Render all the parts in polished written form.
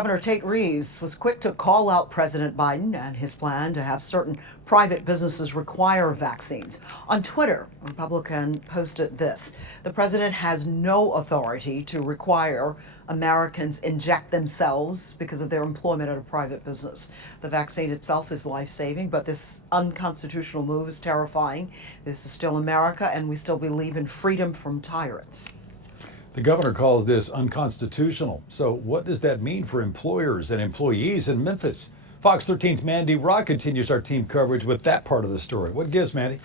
Governor Tate Reeves was quick to call out President Biden and his plan to have certain private businesses require vaccines. On Twitter, a Republican posted this: "The president has no authority to require Americans inject themselves because of their employment at a private business. The vaccine itself is life-saving, but this unconstitutional move is terrifying. This is still America, and we still believe in freedom from tyrants." The governor calls this unconstitutional. So what does that mean for employers and employees in Memphis? Fox 13's Mandy Rock continues our team coverage with that part of the story. What gives, Mandy?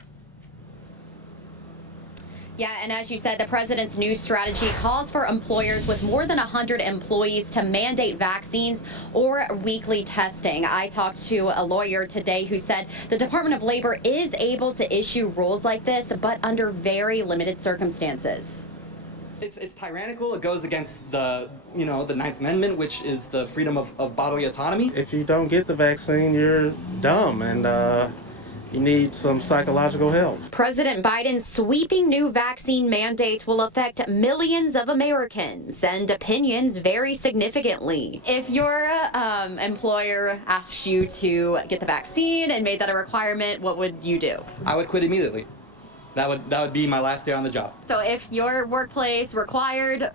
Yeah, and as you said, the president's new strategy calls for employers with more than 100 employees to mandate vaccines or weekly testing. I talked to a lawyer today who said the Department of Labor is able to issue rules like this, but under very limited circumstances. It's tyrannical. It goes against the Ninth Amendment, which is the freedom of bodily autonomy. If you don't get the vaccine, you're dumb and you need some psychological help. President Biden's sweeping new vaccine mandates will affect millions of Americans, and opinions vary significantly. If your employer asked you to get the vaccine and made that a requirement, what would you do? I would quit immediately. That would be my last day on the job. So if your workplace required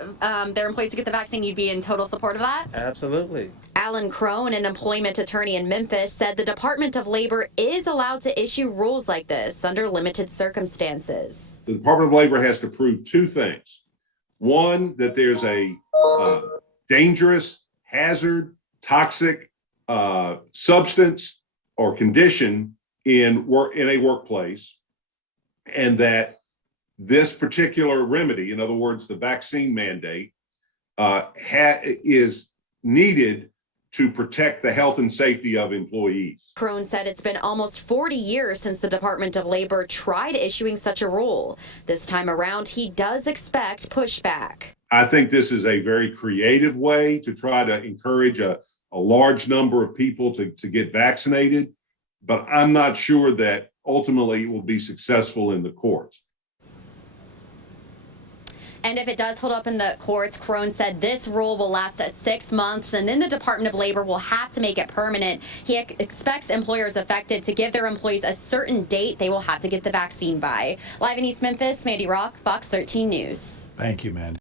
their employees to get the vaccine, you'd be in total support of that? Absolutely. Alan Crone, an employment attorney in Memphis, said the Department of Labor is allowed to issue rules like this under limited circumstances. The Department of Labor has to prove two things. One, that there's a dangerous, hazard, toxic substance or condition in a workplace, and that this particular remedy, in other words, the vaccine mandate, is needed to protect the health and safety of employees. Crone said it's been almost 40 years since the Department of Labor tried issuing such a rule. This time around, he does expect pushback. I think this is a very creative way to try to encourage a large number of people to get vaccinated, but I'm not sure that ultimately it will be successful in the courts. And if it does hold up in the courts, Crone said this rule will last 6 months, and then the Department of Labor will have to make it permanent. He expects employers affected to give their employees a certain date they will have to get the vaccine by. Live in East Memphis, Mandy Rock, Fox 13 News. Thank you, man.